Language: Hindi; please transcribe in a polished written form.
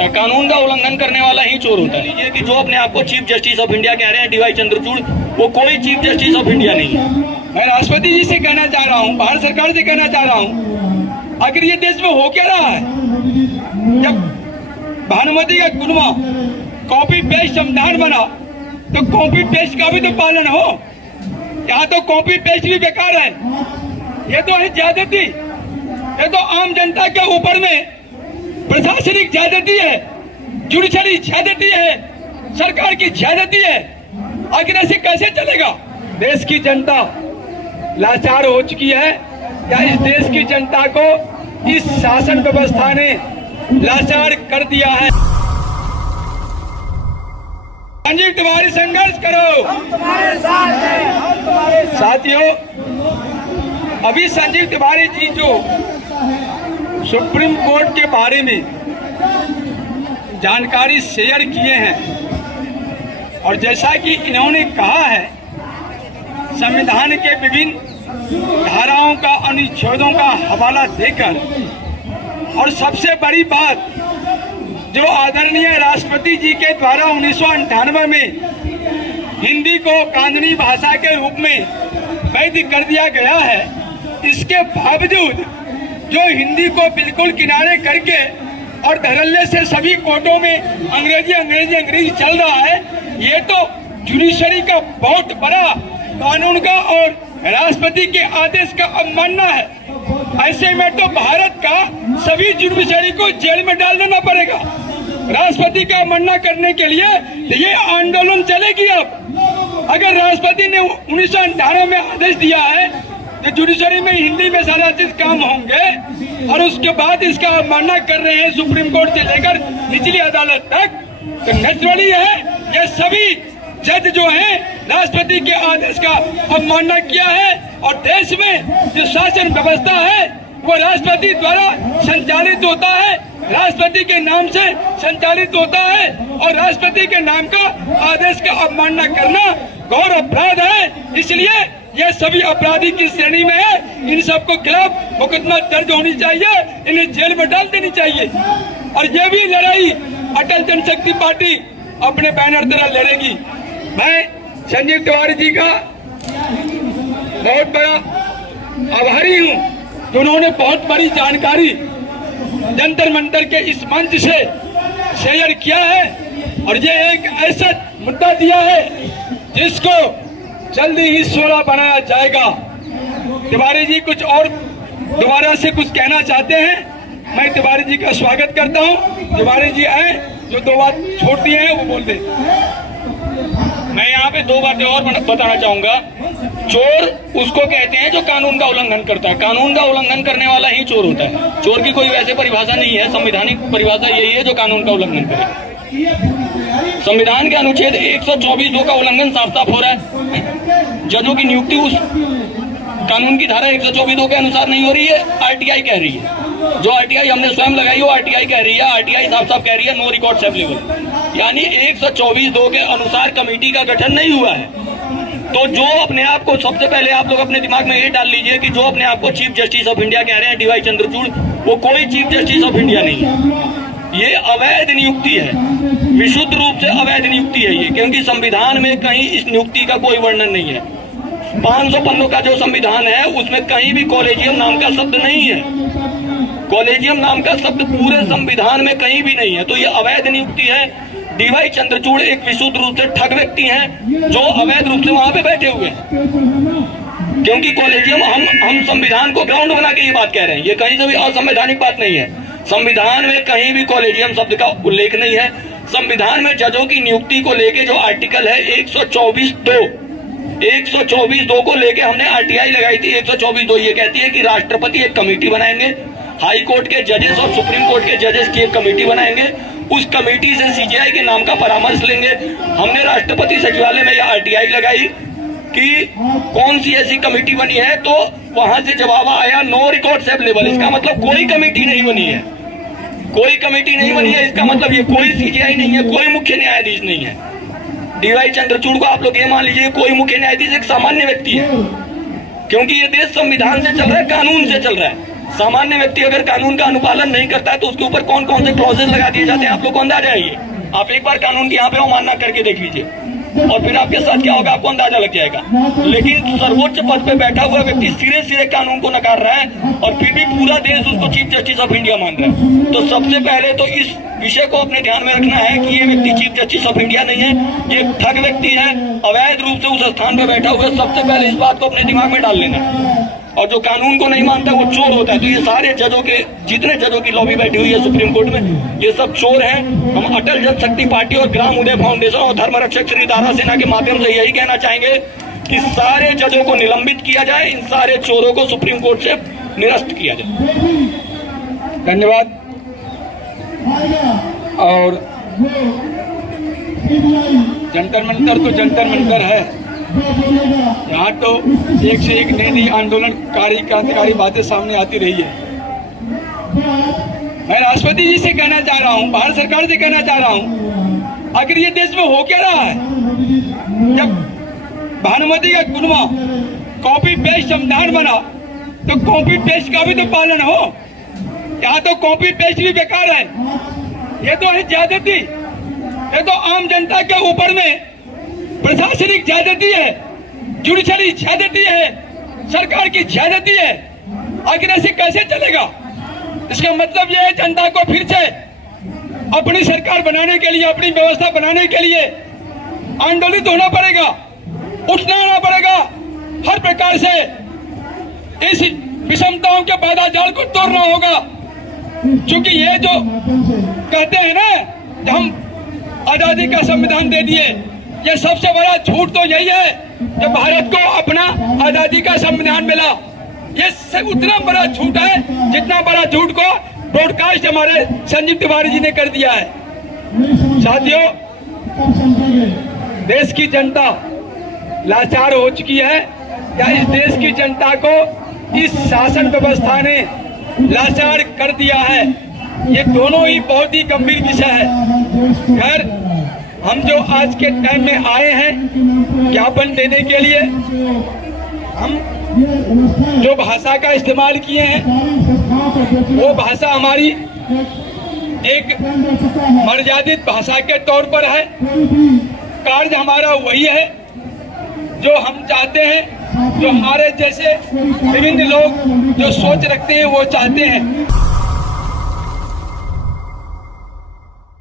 होता है, कानून का उल्लंघन करने वाला ही चोर होता है। ये कि जो अपने आप को चीफ जस्टिस ऑफ इंडिया कह रहे हैं डीवाई चंद्रचूड़, वो कोई चीफ जस्टिस ऑफ इंडिया नहीं है। मैं राष्ट्रपति जी से कहना चाह रहा हूँ, भारत सरकार से कहना चाह रहा हूँ, आखिर ये देश में हो क्या रहा है? जब भानुमति का कुनवा कॉपी पेस्ट संविधान बना तो कॉपी पेस्ट का भी तो पालन हो। यहाँ तो कॉपी पेस्ट भी बेकार है। ये तो है ज्यादती, ये तो आम जनता के ऊपर में प्रशासनिक ज्यादती है, जुडिशरी ज्यादती है, सरकार की ज्यादती है। आखिर ऐसे कैसे चलेगा? देश की जनता लाचार हो चुकी है या इस देश की जनता को इस शासन व्यवस्था ने लाचार कर दिया है? संजीव तिवारी संघर्ष करो, हम तुम्हारे साथ हैं, हम तुम्हारे साथियों। अभी संजीव तिवारी जी जो सुप्रीम कोर्ट के बारे में जानकारी शेयर किए हैं और जैसा कि इन्होंने कहा है, संविधान के विभिन्न धाराओं का अनुच्छेदों का हवाला देकर, और सबसे बड़ी बात जो आदरणीय राष्ट्रपति जी के द्वारा 1998 में हिंदी को कानूनी भाषा के रूप में वैध कर दिया गया है, इसके बावजूद जो हिंदी को बिल्कुल किनारे करके और धड़ल्ले से सभी कोर्टों में अंग्रेजी चल रहा है, ये तो जुडिशरी का बहुत बड़ा कानून का और राष्ट्रपति के आदेश का अवमानना है। ऐसे में तो भारत का सभी जुडिशरी को जेल में डाल देना पड़ेगा। राष्ट्रपति का अवमानना करने के लिए ये आंदोलन चलेगी। अब अगर राष्ट्रपति ने 1998 में आदेश दिया है कि जुडिशरी में हिंदी में सारा चीज काम होंगे और उसके बाद इसका अवमानना कर रहे हैं सुप्रीम कोर्ट से लेकर निचली अदालत तक, तो नेचुरली है ये सभी जज जो हैं राष्ट्रपति के आदेश का अवमानना किया है। और देश में जो शासन व्यवस्था है वो राष्ट्रपति द्वारा संचालित होता है, राष्ट्रपति के नाम से संचालित होता है, और राष्ट्रपति के नाम का आदेश का अवमानना करना घोर अपराध है। इसलिए ये सभी अपराधी की श्रेणी में है। इन सबको खिलाफ मुकदमा दर्ज होनी चाहिए, इन्हें जेल में डाल देनी चाहिए। और ये भी लड़ाई अटल जनशक्ति पार्टी अपने बैनर तरह लड़ेगी। मैं संजीव तिवारी जी का बहुत बड़ा आभारी हूँ कि उन्होंने बहुत बड़ी जानकारी जंतर मंतर के इस मंच से शेयर किया है और ये एक ऐसा मुद्दा दिया है जिसको जल्दी ही 16 बनाया जाएगा। तिवारी जी कुछ और दोबारा से कुछ कहना चाहते हैं? मैं तिवारी जी का स्वागत करता हूं। तिवारी जी आए, जो दो बात छोड़ती हैं वो बोल दे। मैं यहाँ पे दो बातें और बताना चाहूंगा। चोर उसको कहते हैं जो कानून का उल्लंघन करता है, कानून का उल्लंघन करने वाला ही चोर होता है। चोर की कोई वैसे परिभाषा नहीं है, संवैधानिक परिभाषा यही है जो कानून का उल्लंघन करे। संविधान के अनुच्छेद 124(2) का उल्लंघन साफ साफ हो रहा है। जजों की नियुक्ति उस कानून की धारा 124(2) के अनुसार नहीं हो रही है, आरटीआई कह रही है। जो आरटीआई हमने स्वयं लगाई वो आरटीआई कह रही है। आरटीआई साफ साफ कह रही है नो रिकॉर्ड्स अवेलेबल, यानी 124(2) के अनुसार कमेटी का गठन नहीं हुआ है। तो जो अपने आप को, सबसे पहले आप लोग अपने दिमाग में ये डाल लीजिए कि जो अपने आप को चीफ जस्टिस ऑफ इंडिया कह रहे हैं डीवाई चंद्रचूड़, वो कोई चीफ जस्टिस ऑफ इंडिया नहीं है। ये अवैध नियुक्ति है, विशुद्ध रूप से अवैध नियुक्ति है ये, क्योंकि संविधान में कहीं इस नियुक्ति का कोई वर्णन नहीं है। 500 पन्नों का जो संविधान है उसमें कहीं भी कॉलेजियम नाम का शब्द नहीं है। कॉलेजियम नाम का शब्द पूरे संविधान में कहीं भी नहीं है। तो ये अवैध नियुक्ति है। डीवाई चंद्रचूड़ एक विशुद्ध रूप से ठग व्यक्ति हैं जो अवैध रूप से वहां पे बैठे हुए हैं। क्योंकि कॉलेजियम, हम संविधान को ग्राउंड बना के ये बात कह रहे हैं, ये कहीं से भी असंवैधानिक बात नहीं है। संविधान में कहीं भी कॉलेजियम शब्द का उल्लेख नहीं है। संविधान में जजों की नियुक्ति को लेके जो आर्टिकल है 124(2) को लेके हमने आरटीआई लगाई थी। 124(2) ये कहती है कि राष्ट्रपति एक कमेटी बनाएंगे, हाई कोर्ट के जजेस और सुप्रीम कोर्ट के जजेस की एक कमेटी बनाएंगे, उस कमेटी से सीजीआई के नाम का परामर्श लेंगे। हमने राष्ट्रपति सचिवालय में यह आरटीआई लगाई कि कौन सी ऐसी कमेटी बनी है, तो वहां से जवाब आया नो रिकॉर्ड्स अवेलेबल। इसका मतलब कोई कमेटी नहीं बनी है, कोई कमेटी नहीं बनी है। इसका मतलब ये कोई सीजीआई नहीं है, कोई मुख्य न्यायाधीश नहीं है। डीवाई चंद्रचूड़ को आप लोग ये मान लीजिए कोई मुख्य न्यायाधीश एक सामान्य व्यक्ति है, क्योंकि ये देश संविधान से चल रहा है, कानून से चल रहा है। सामान्य व्यक्ति अगर कानून का अनुपालन नहीं करता है तो उसके ऊपर कौन कौन से क्लॉजेज लगा दिए जाते हैं आप लोग को अंदाजा है ये। आप एक बार कानून की यहाँ पे अवमानना करके देख लीजिए और फिर आपके साथ क्या होगा आपको अंदाजा लग जाएगा। लेकिन सर्वोच्च पद पे बैठा हुआ व्यक्ति सिरे सिरे कानून को नकार रहा है और फिर भी पूरा देश उसको चीफ जस्टिस ऑफ इंडिया मान रहा है। तो सबसे पहले तो इस विषय को अपने ध्यान में रखना है कि ये व्यक्ति चीफ जस्टिस ऑफ इंडिया नहीं है, ये ठग व्यक्ति है, अवैध रूप से उस स्थान पर बैठा हुआ है। सबसे पहले इस बात को अपने दिमाग में डाल लेना है। और जो कानून को नहीं मानता वो चोर होता है। तो ये सारे जजों के, जितने जजों की लॉबी बैठी हुई है सुप्रीम कोर्ट में, ये सब चोर हैं। हम अटल जनशक्ति पार्टी और ग्राम उदय फाउंडेशन और धर्म रक्षक श्री दारा सेना के माध्यम से यही कहना चाहेंगे कि सारे जजों को निलंबित किया जाए, इन सारे चोरों को सुप्रीम कोर्ट से निरस्त किया जाए। धन्यवाद। और जंतर मंतर तो जंतर मंतर है, यहाँ तो एक से एक नई नई आंदोलनकारी क्रांतिकारी बातें सामने आती रही है। मैं राष्ट्रपति जी से कहना चाह रहा हूँ, भारत सरकार से कहना चाह रहा हूँ, आखिर ये देश में हो क्या रहा है? जब भानुमति का कुनवा कॉपी पेस्ट संविधान बना तो कॉपी पेस्ट का भी तो पालन हो। यहाँ तो कॉपी पेस्ट भी बेकार है। ये तो है ज्यादती, ये तो आम जनता के ऊपर में प्रशासनिक ज्यादती है, जुडिशरी ज्यादती है, सरकार की ज्यादती है। आखिर ऐसे कैसे चलेगा? इसका मतलब यह है जनता को फिर से अपनी सरकार बनाने के लिए, अपनी व्यवस्था बनाने के लिए आंदोलित होना पड़ेगा, उठना आना पड़ेगा। हर प्रकार से इस विषमताओं के बाधा जाल को तोड़ना होगा। क्योंकि ये जो कहते हैं ना, हम आजादी का संविधान दे दिए, ये सबसे बड़ा झूठ तो यही है कि भारत को अपना आजादी का संविधान मिला। ये उतना बड़ा झूठ है जितना बड़ा झूठ को ब्रॉडकास्ट हमारे संजीव तिवारी जी ने कर दिया है। साथियों, देश की जनता लाचार हो चुकी है या इस देश की जनता को इस शासन व्यवस्था ने लाचार कर दिया है, ये दोनों ही बहुत ही गंभीर विषय है। खैर, हम जो आज के टाइम में आए हैं ज्ञापन देने के लिए, हम जो भाषा का इस्तेमाल किए हैं वो भाषा हमारी एक मर्यादित भाषा के तौर पर है। कार्य हमारा वही है जो हम चाहते हैं, जो हमारे जैसे विभिन्न लोग जो सोच रखते हैं वो चाहते हैं।